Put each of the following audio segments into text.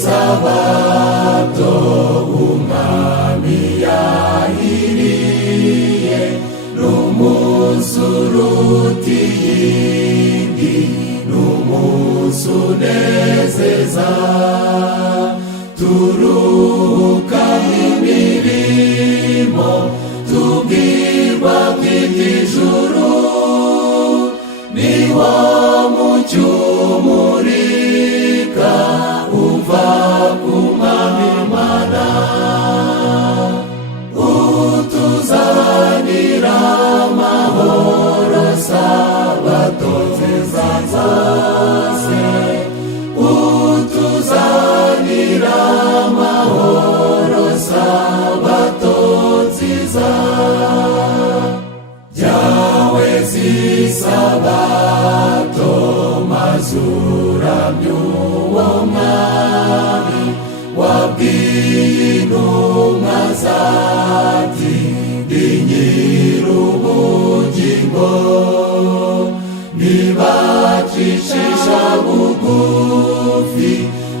isabato umwami yahiriye n'umunsi uruta iyindi, n'umunsi unezeza, turuhuka imirimo tubwirwa kw'ijuru, niwo mucyo umurika uva ku Mwami Imana, utuzanira amahoro sabato nziza zose, utuzanira amahoro sabato nziza, jyawe zisabato mazuramya uwo Mwami wabwiye intumwa zati ndi nyir'ubugingo, nibacishisha bugufi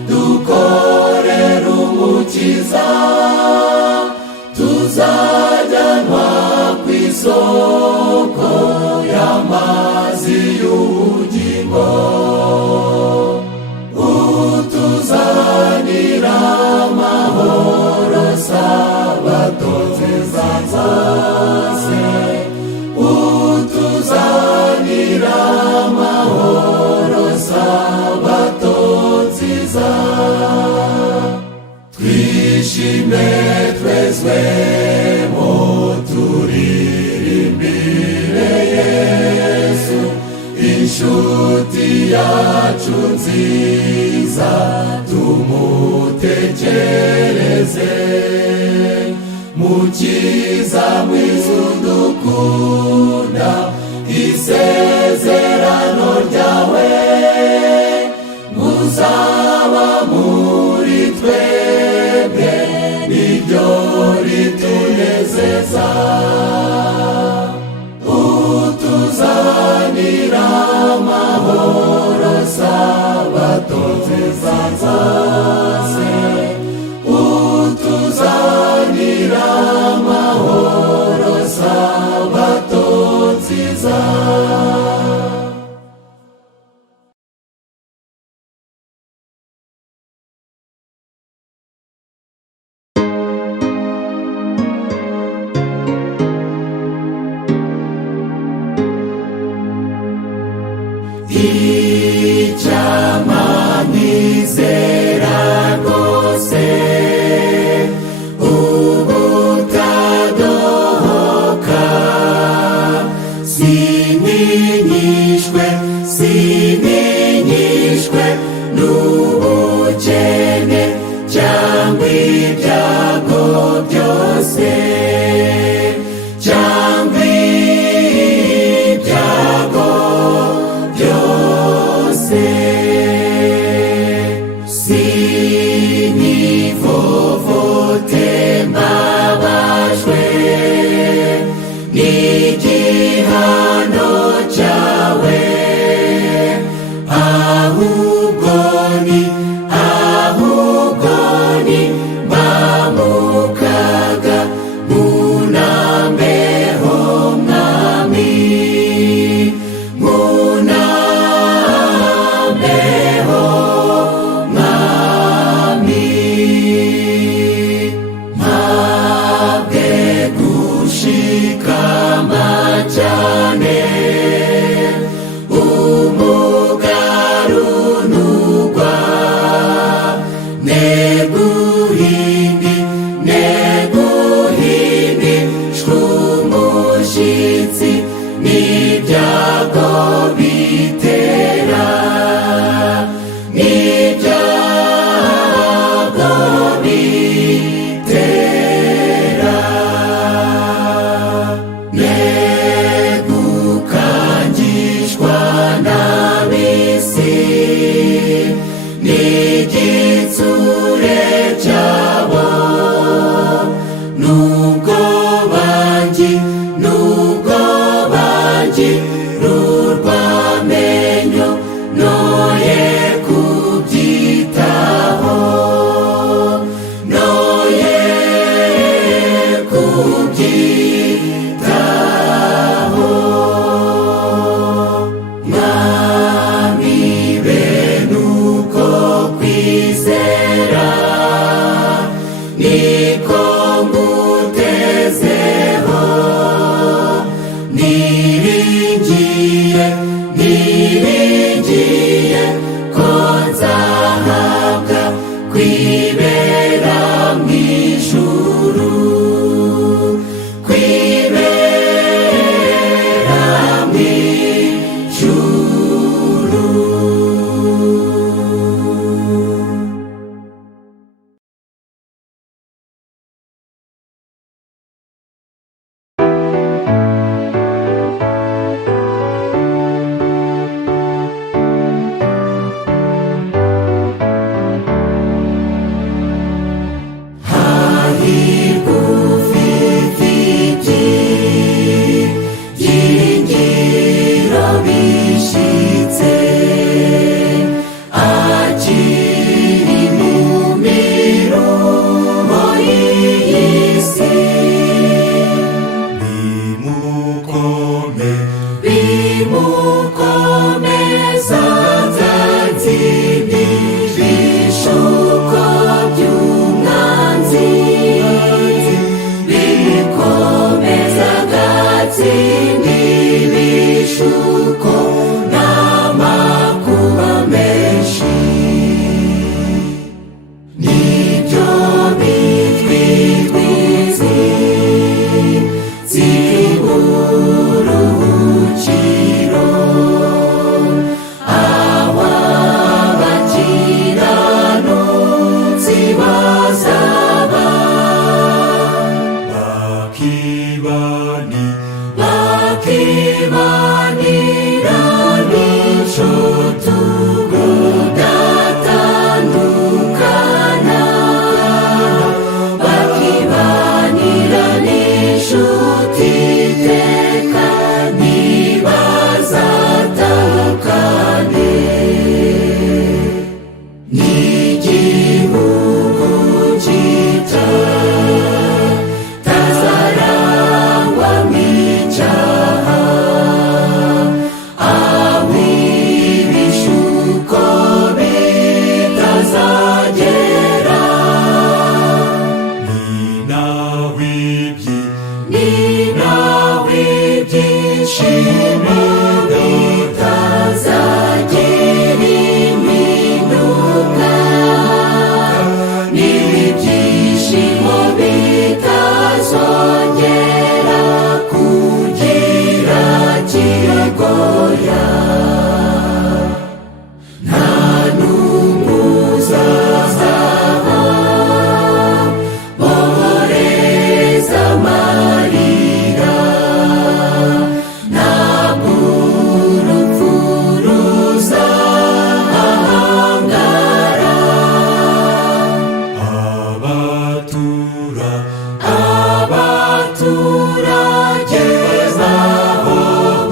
dukorera umukiza, tuzajyanwa kw'isoko y'amazi y'ubugingo, utuzanira amahoro sabato nziza zose, utuzanira amahoro sabato nziza, twishime twezwemo turirimbire Yesu, inshuti yacu nziza, tumutekereze, mukiza mwiza udukunda, isezerano ryawe muzaba muri twebwe niryo ritunezeza, utuzanira amahoro sabato nziza zose, utuzanira amahoro sabato nziza. Icyama nizera rwose ubutadohoka, sininyishwe n'ubukene cyangwa ibyago byose, cyangwa ibyago byose, sinivovote mbabajwe n'igihano cyawe, ahubwo ni mbamukaga munambeho Mwami, munambeho Mwami, mpabwe gushikama cyane, umugarunugwa, neguhindi shw'umushitsi n'ibyago bitera, n'ibyago bitera, negukangishwa n'ab'isi n'igitsure cyabo, nubwo bangi rurwamenyo noye kubyitaho. bakibanira n'inshuti udatandukana, bakibanira n'inshuti iteka ntibazatandukane. N'igihugu kitazarangwamo icyaha, aho ibishuko bitazagera, ni nawe ibyishimo bitazagira impinduka, n'ibyishimo bitazongera kugira kigoya. Nta n'umwe uzazaba bohereza amarira, ntabwo urupfu ruzahangara. Abaturage baho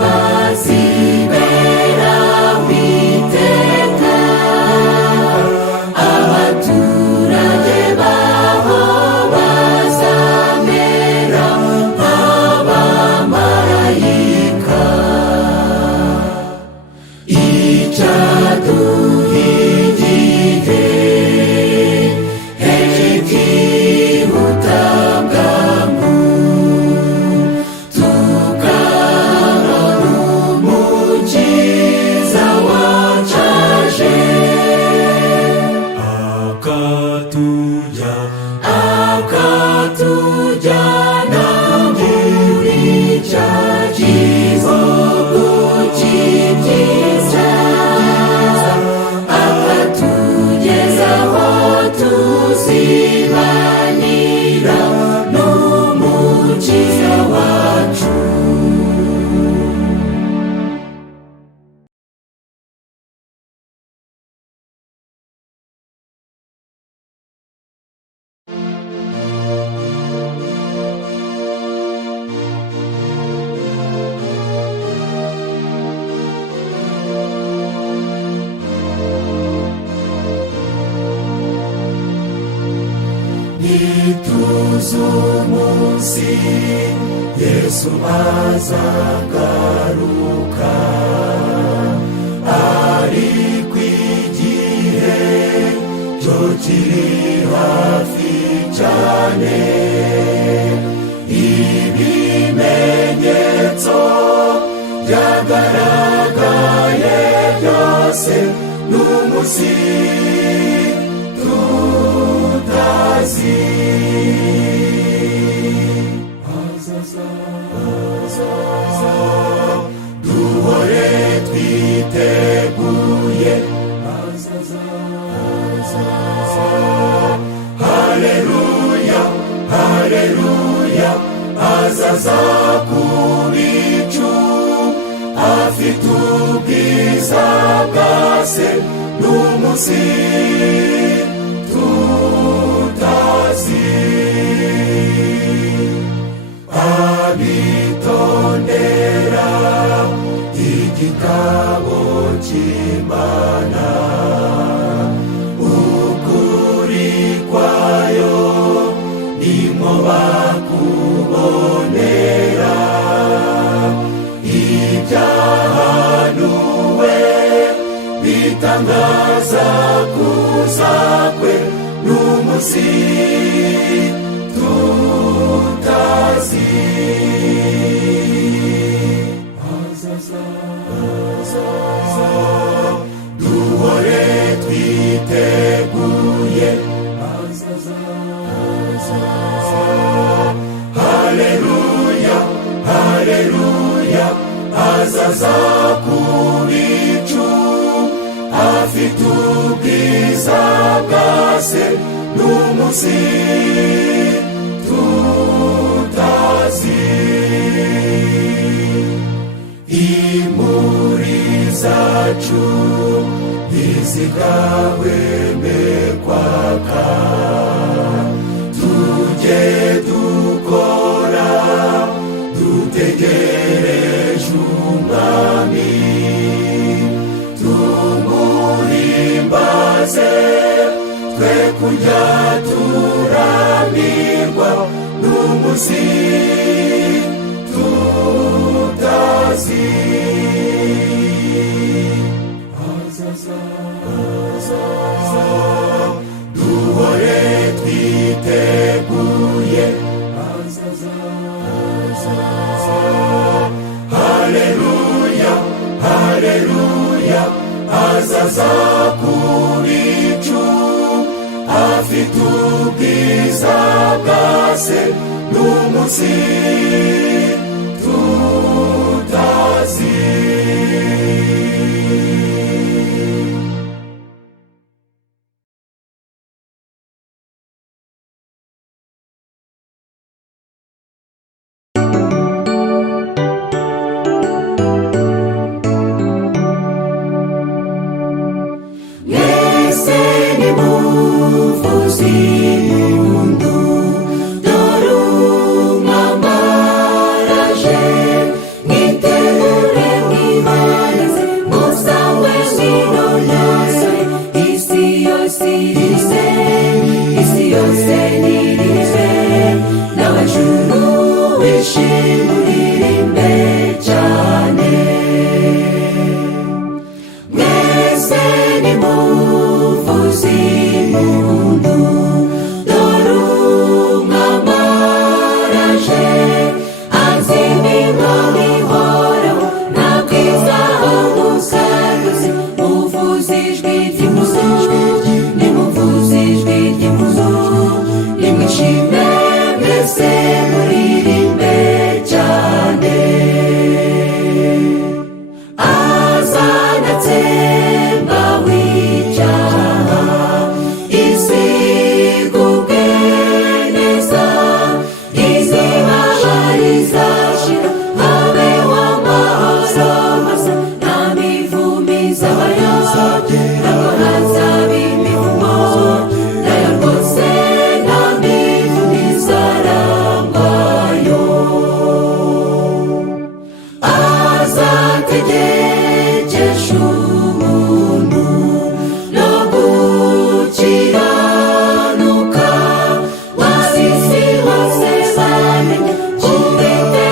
baziberaho iteka, abaturage baho bazamera nk'abamarayika. Icyaduha igihe kihuta bwangu, tukabona umukiza wacaje, akatujyana muri cya gihugu cy'ibyiza, akatugeza aho tuzibanira n'umukiza wacu. Nituze umunsi Yesu azagaruka, ariko igihe cyo kiri hafi cyane. Ibimenyetso byagaragaye byose, n'umunsi tutazi. Duhore twiteguye, haleluya, haleluya, azaza ku bicu, afite ubwiza bwa se, n'umunsi tutazi. Abitondera igitabo cy'Imana, ukuri kwayo nimwo bakubonera. Ibyahanuwe bitangaza kuza kwe, n'umunsi tutazi. Duhore twiteguye, haleluya, haleluya, azaza ku bicu, afite ubwiza bwa se, n'umunsi tutazi. imuri zacu ntizigahweme kwaka. Tujye dukora dutegereje umwami, tumuhimbaze twe kujya turambirwa n'umuzi tutazi. Azaza duhore twiteguye, azaza. Haleluya, haleluya, azaza ku bicu afite ubwiza bwa se n'umuzi tutazi. Uwiteka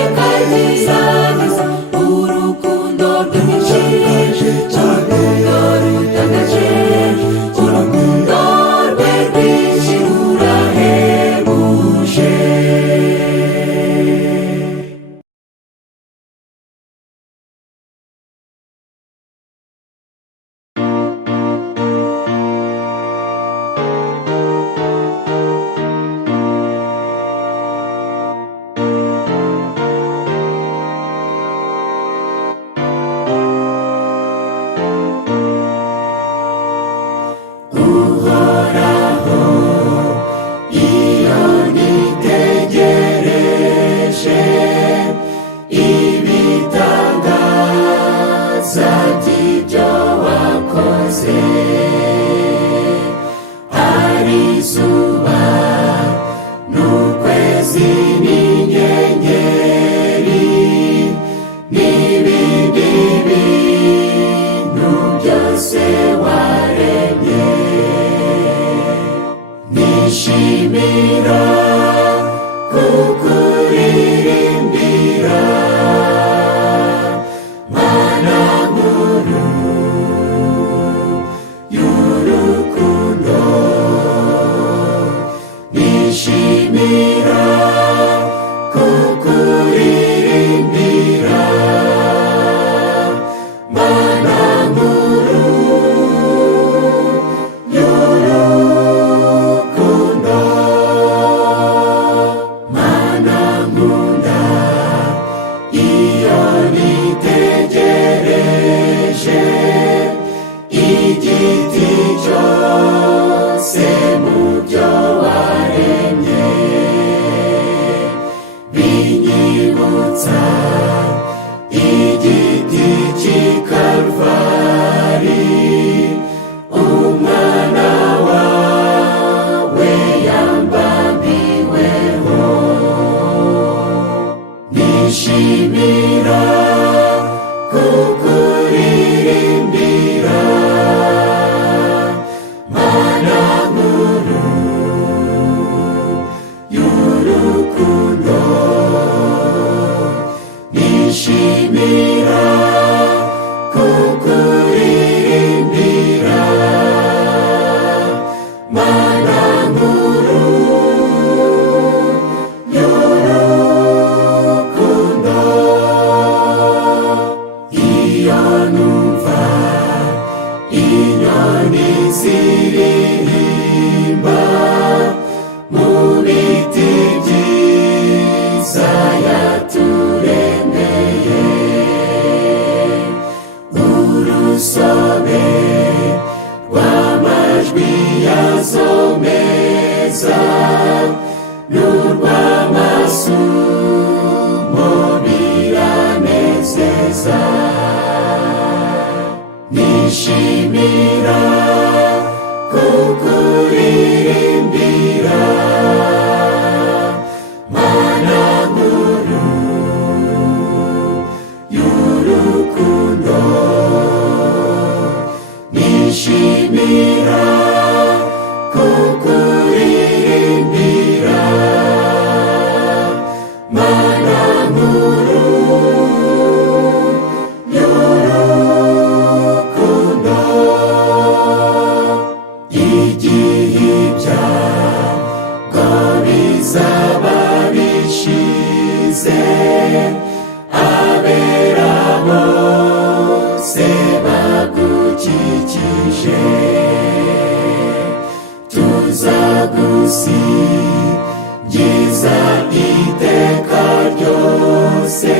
tuzasingiza iteka ryose,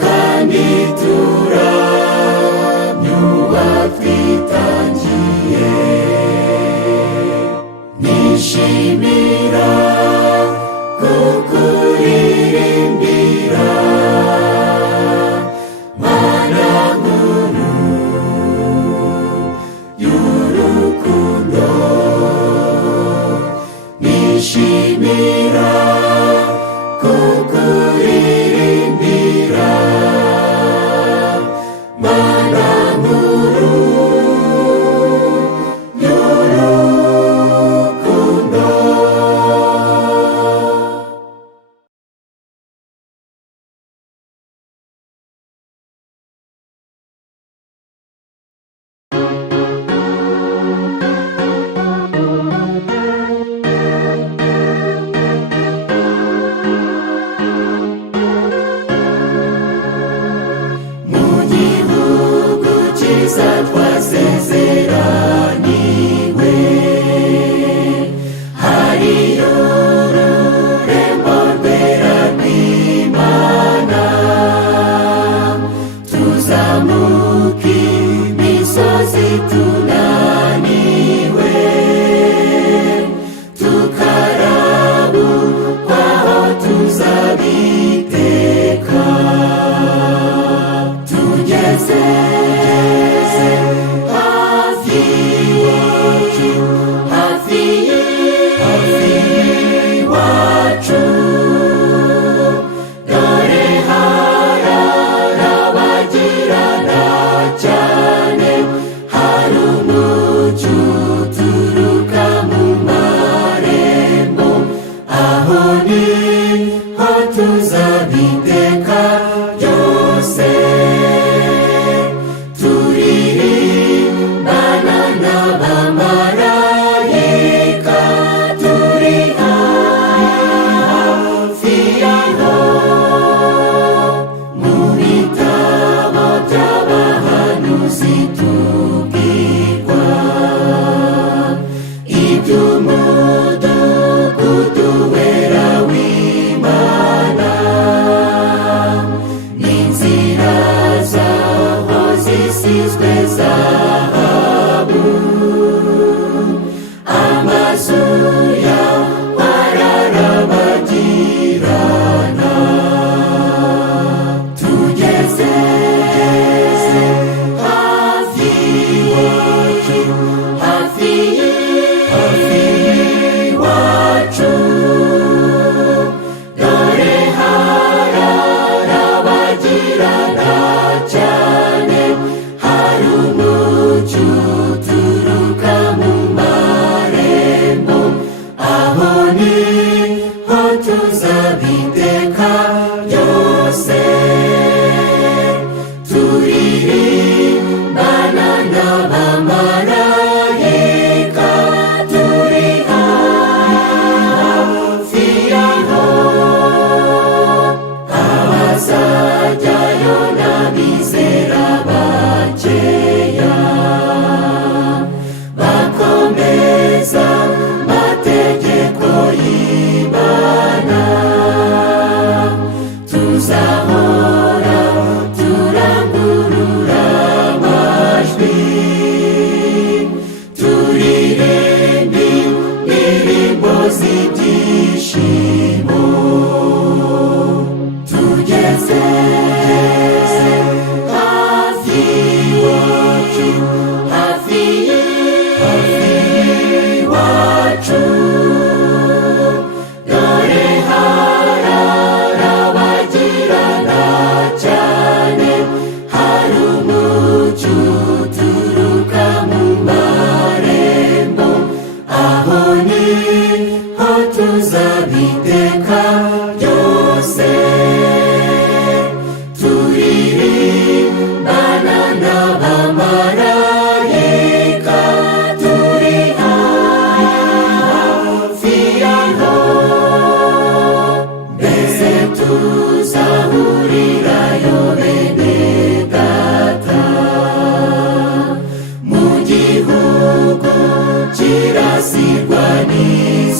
kandi turamya uwatwitangiye. Nishimira kukuririmbira, Mana nkuru y'urukundo. Nishimira kukuririmbira, Mana nkuru y'urukundo. Mu gihugu cyiza twasezeraniwe, hariyo ururembo rwera rw'Imana. Tuzamuka imisozi tunaniwe, tukarabukwa aho tuzabiteka. Tugeze hafi y'iwacu, hafi y'iwacu. Dore hararabagirana cyane, hari umucyo uturuka mu marembo. Aho niho tuzabiteka byose, turirimbana n'abamarayika, turi hafi yaho. Mu bitabo by'abahanuzi tubwirwa iby'umudugudu wera w'Imana, n'inzira zaho zisizwe zahabu. Amazu yaho ararabagirana. Tugeze hafi y'iwacu, hafi y'iwacu. Dore hararabagirana cyane, hari umucyo uturuka mu marembo. Aho niho tuzabiteka byose, turirimbana n'abamarayika, turi hafi yaho. Abazajyayo n'abizera bakeya, bakomeza amategeko y'Imana. Tuzahora turangurura amajwi, turirimba indirimbo z'ibyishimo. Tugeze hafi y'iwacu, hafi y'iwacu. Dore hararabagirana cyane, hari umucyo uturuka mu marembo. Aho niho tuzabiteka byose, turirimbana n'abamarayika, turi hafi yaho. Mbese tuzahurirayo bene data, mu gihugu kirasirwa n'izuba.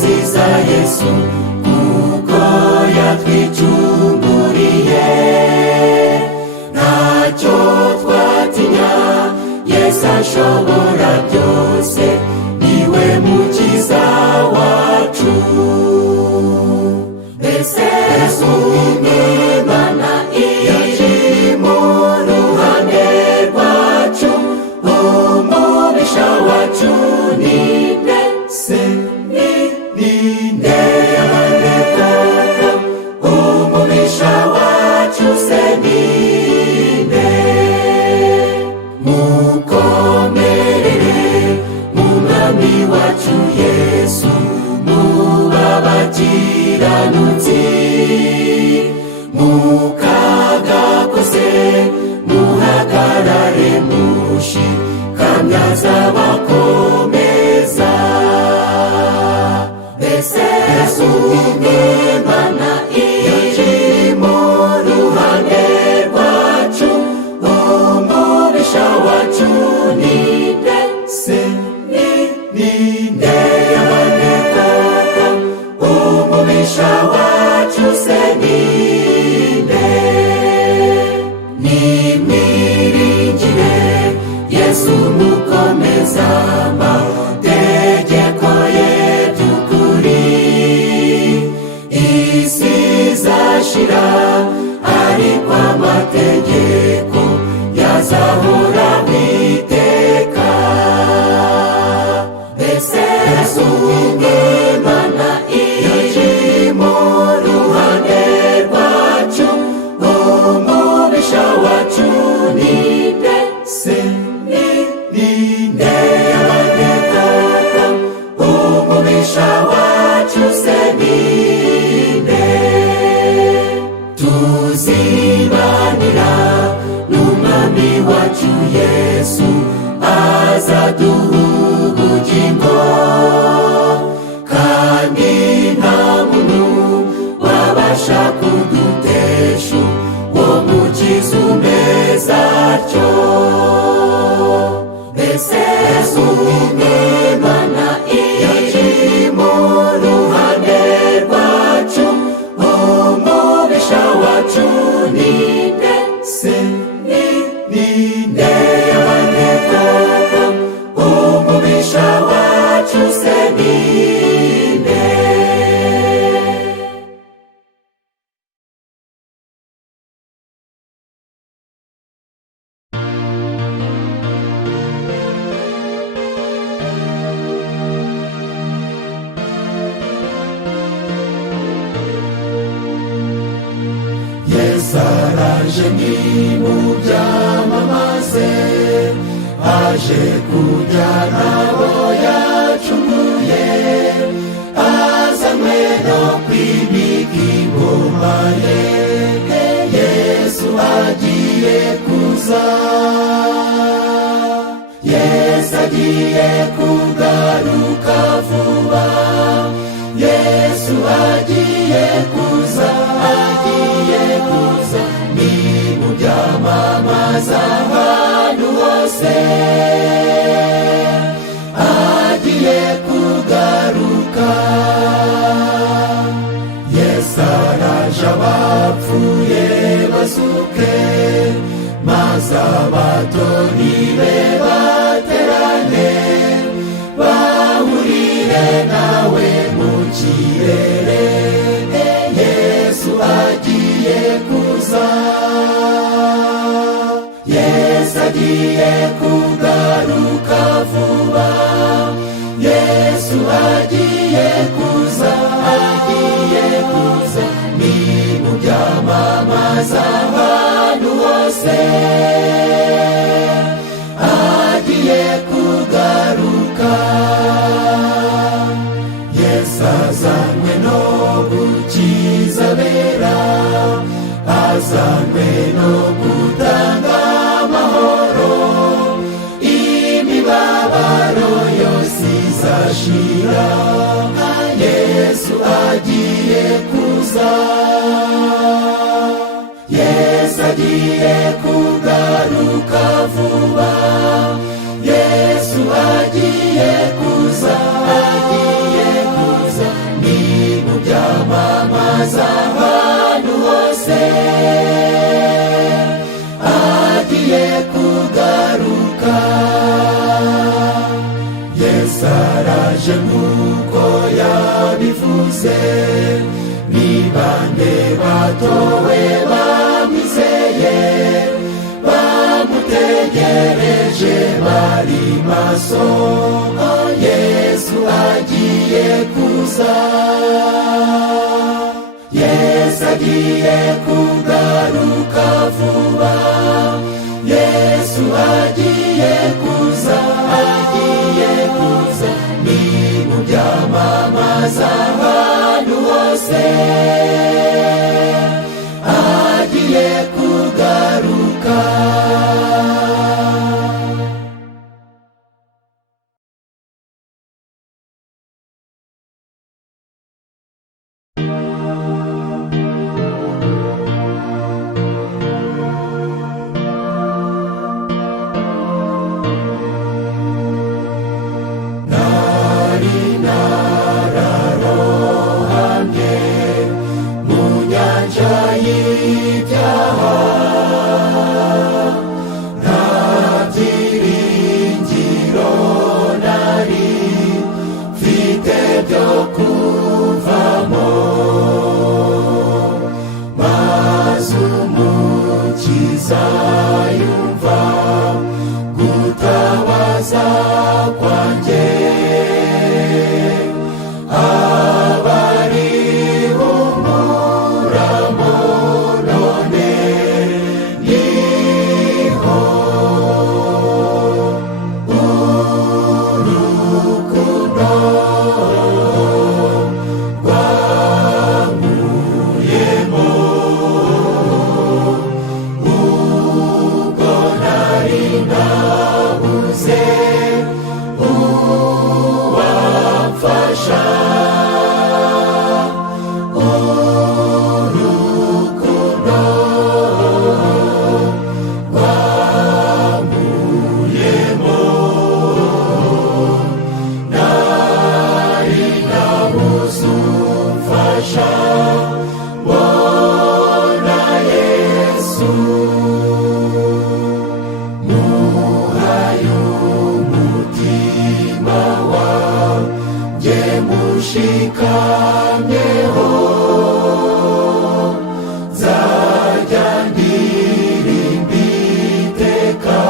nziza Yesu kuko yatwicunguriye. Ntacyo twatinya, Yesu ashobora byose, niwe mukiza wacu. Mbese Imana iri mu ruhande rwacu, umubisha wacu ni nde se? Ni nde yabane koko? Umubisha wacu se ni nde? Mukomerere mu mwami wacu Yesu, mubabakiranutsi. Mukaga kose muhagarare mushikamye, azabakomeza. Mbese Imana iri mu ruhande rwacu, umubisha wacu ni nde se? Ni nde yabane koko? Umubisha wacu se ni nde? Nimwiringire Yesu, mukomeza amategeko ye by'ukuri. Isi izashira ariko amategeko yazahoraho iteka. Mbese Imana iri mu ruhande rwacu, umubisha wacu ni nde se? Ni nde yabane koko? Umubisha wacu se ni nde? Tuzibanira n'umwami wacu Yesu, azaduha ubugingo. Kandi nta muntu wabasha kudutesha uwo mukiza umeze atyo. Mbese Imana iri mu ruhande rwacu, umubisha wacu ni nde se? Ni nde yabane koko? Umubisha wacu se ni nde? Yesu araje nimubyamamaze, aje kujyana abo yacunguye, azanywe no kwimika ingoma ye. Yesu agiye kuza, Yesu agiye kugaruka vuba. Yesu agiye kuza, agiye kuza, nimubyamamaza ahantu hose. Agiye kugaruka. Yesu araje, abapfuye bazuke, maze abatoni be baterane, bahurire nawe mu kirere. Yesu agiye kuza, Yesu agiye kugaruka vuba. Yesu agiye kuza, agiye kuza, nimubyamamaza ahantu hose. Agiye kugaruka. Yesu azanywe no gukiza abera, azanywe no gutanga amahoro. Imibabaro yose izashira. Yesu agiye kuza, Yesu agiye kugaruka vuba. Yesu agiye kuza, agiye kuza, byamamaza ahantu hose, agiye kugaruka. Yesu araje nk'uko yabivuze, ni bande batowe bamwizeye, bamutegereje bari maso. Yesu agiye kuza, Yesu agiye kugaruka vuba, Yesu agiye kuza, agiye kuza. Ni mu byamamaza ahantu hose, agiye kugaruka. Yumva gutabaza kwanjye, abari humuramo none niho urukundo rwankuyemo. Nabuze uwamfasha, urukundo rwankuyemo. Nari nabuze umfasha, mbona Yesu. Mushikamyeho, nzajya ndirimba iteka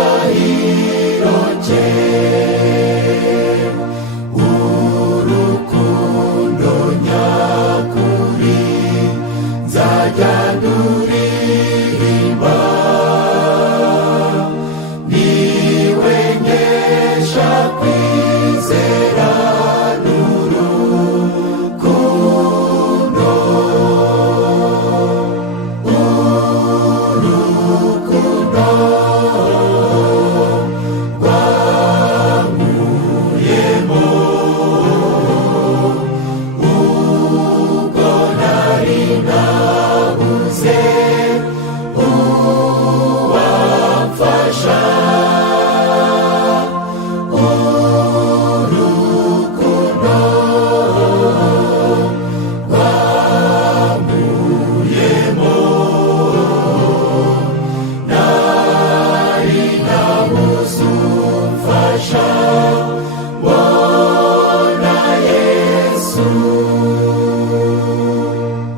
icyubahiro cye. Urukundo nyakuri nzajya nduririmba, niwe nkesha kwizera n'urukundo. Urukundo rwankuyemo, ubwo nari nabuze uwamfasha, urukundo rwankuyemo. Nari nabuze umfasha, mbona Yesu.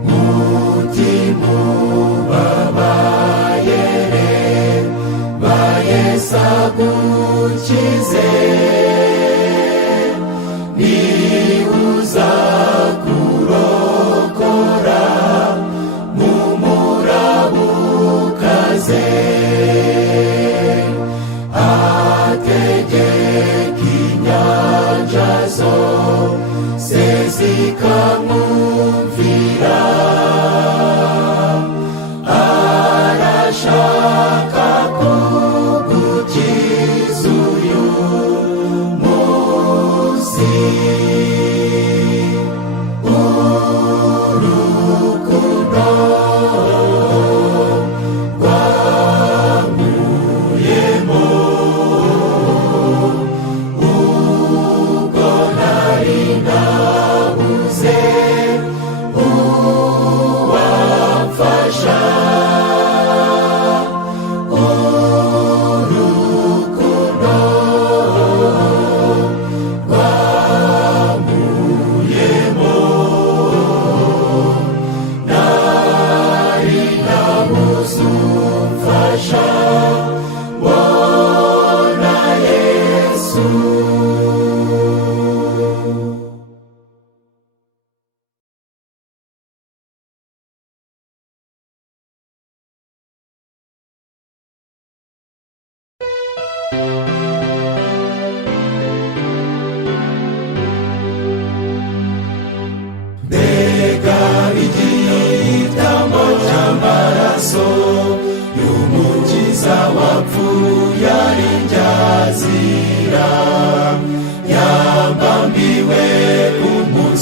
Mutima ubabaye, ba Yesu agukize, niuza kurokora mu murabukaze. Ategeka inyanja zose zikamwumvira, arashaka kugukiza uyu munsi. Urukundo rwankuyemo, ubwo nari nabuze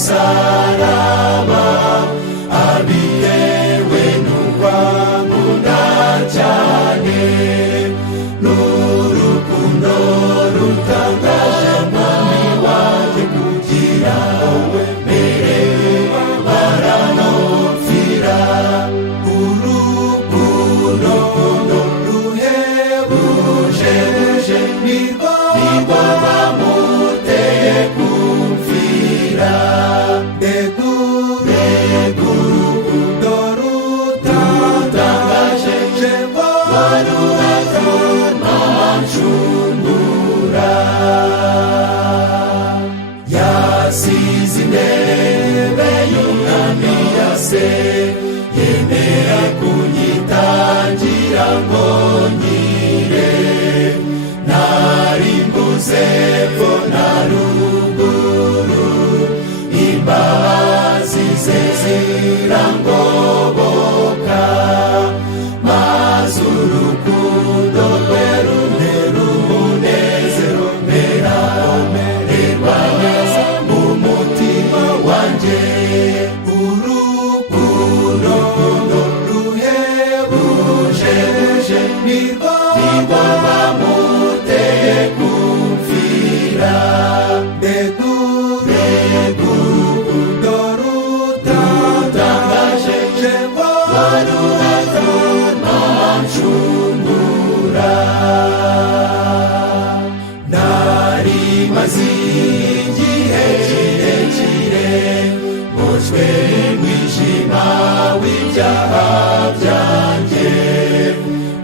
musaraba, abitewe n'ukwamunda cyane, n'urukundo rutangaje mwami wanjye, kugira ngo wemere baranopfira. Urukundo ruhebuje nirwo bamuteye kumvira. Mbega urukundo rutangaje, waruratuma ncungura. Yasize intebe y'umwami yase, yemera kunyitangira ngo nkire. Nari mbuze epfo na ruguru, imbabazi ze zirangoboka, maze urukundo rwe runtera umunezero, mererwa neza mu mutima wanjye. Urukundo ruhebuje nirwo bamuteye kumvira. Mbega urukundo rutangaje, waruratuma ncungura. Nari maze igihe kirekire mboshywe n'umwijima w'ibyaha byanjye,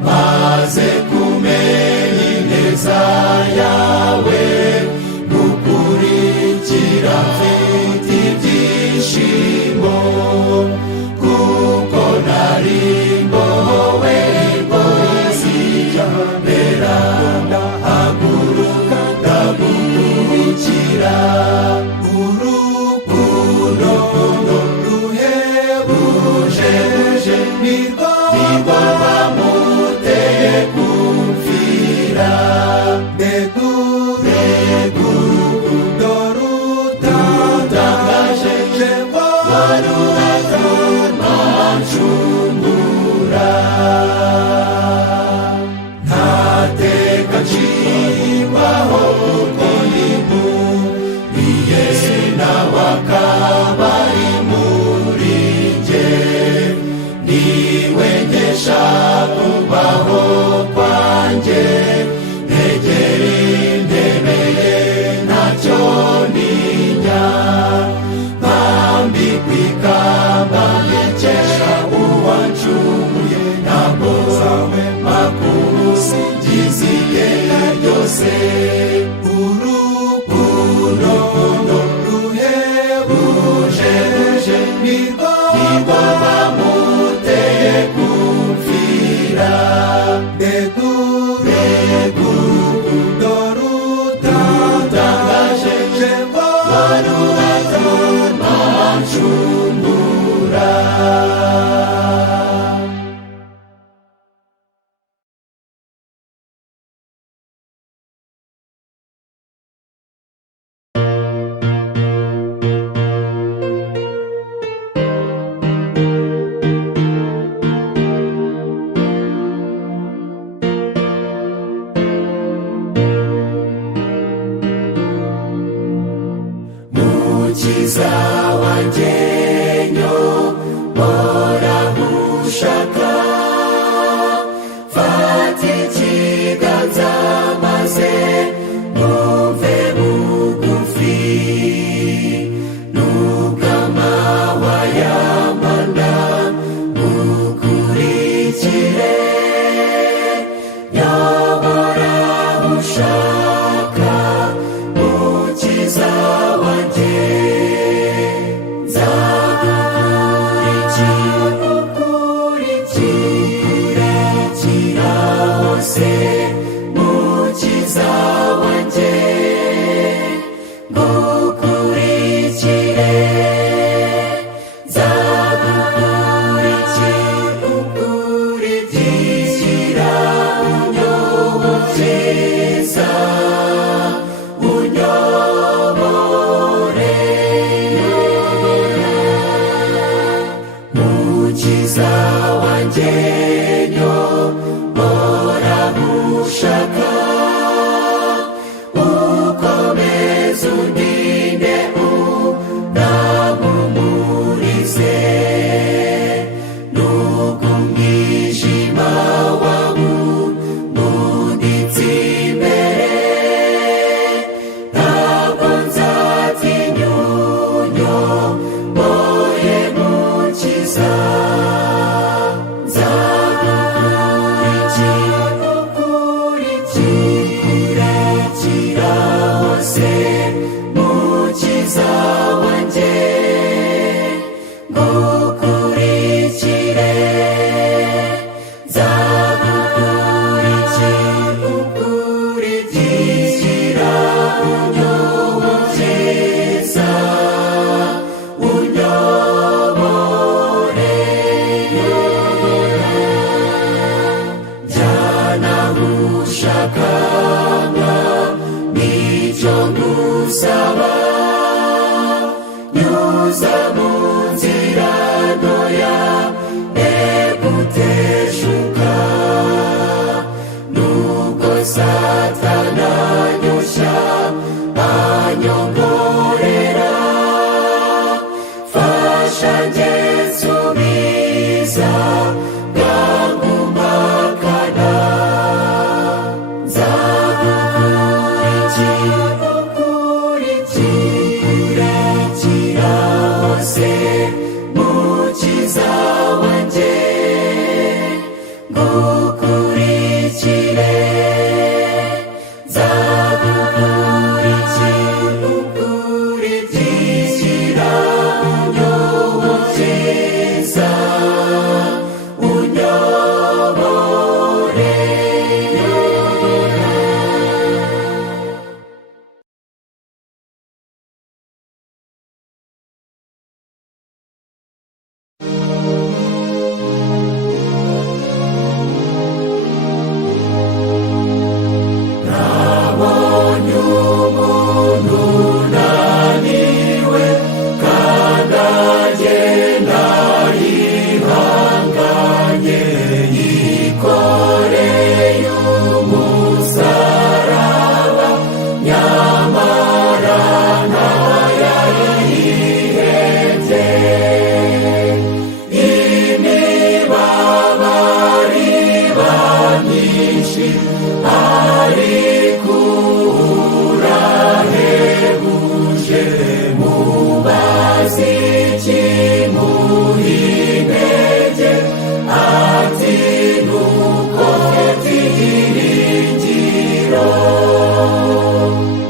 maze kumenya ineza yawe, gukurikira mfite ibyishimo, kuko nari mbohowe ingoyi z'ibyaha, ndahaguruka ndagukurikira. Urukundo ruhebuje nirwo bamuteye kumvira. Mbega urukundo rutangaje, waruratuma ncungura. Ntateka ncirwaho kuko ndi muri Yesu, nawe akaba ari muri njye. Niwe nkesha kubaho kwanjye, negera intebe ye ntacyo ntinya. Mpambikwa ikamba mbikesha uwancunguye, ntabwo nzahwema kumusingiza iteka ryose. Urukundo ruhebuje nirwo bamuteye kumvira. Mbega urukundo rutangaje, waruratuma ncungura. Mukiza wanjye nyobora aho ushaka, fata ikiganza maze numve bugufi. Nubwo amahwa yamanda ngukurikire, nyobora aho ushaka, Mukiza wanjye. Nzagukurikira kuza mu nzira ntoya guteshuka nubwo Satana anyosha anyongorera fasha njye nsubiza bwangumakana nzagukurikira hose mukiza wanjye ngukurikire nzagukurikira unyobokeza unyobore nabonye umuntu unaniwe kandi agenda yihanganye yikoreye umusaraba nyamara ntayarihebye imibabaro iba myinshi ariko urahebuje mubazi ikimuha intege ati nuko byiringiro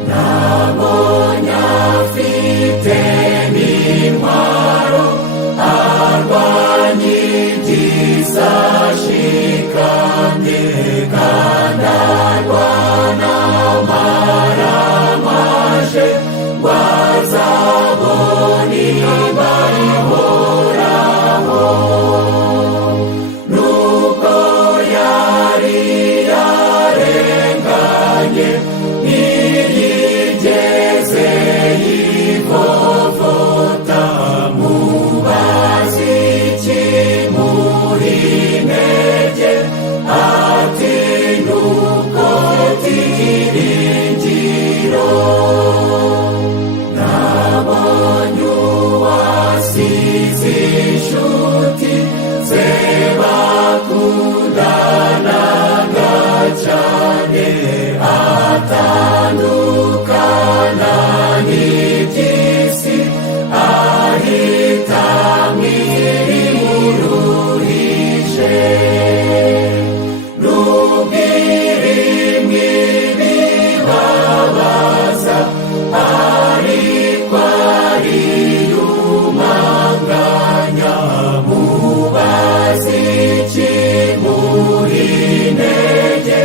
nabonye afite n'intwaro arwanya iby'isashikamye kandi arwana amaramaje ngo azabone ibahoraho nubwo yari yarenganye ntiyigeze yivovota mubazi ikimuha intege ati nuko byiringiro nabonye uwasize inshuti ze bakundanaga cyane atandukana n'iby'isi ahitamo irimuruhije nubwo irimwe bibabaza ariko ariyumanganya mubazi ikimuha intege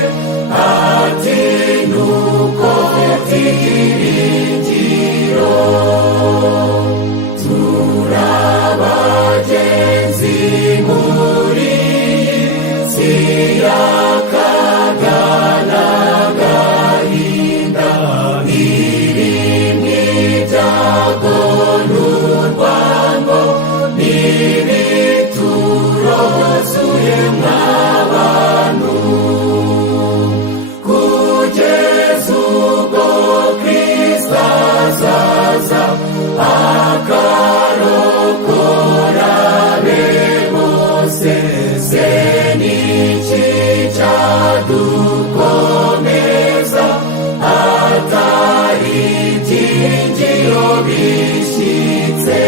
ati nuko byiringiro turabagenzi muri iyi si y'akaga n'agahinda irimo ibyago n'urwango n'ibiturozuye mw'abantu kugeza ubwo Kristo azaza akarokora be bose se n'iki cyadukomeza atari ibyiringiro bishyitse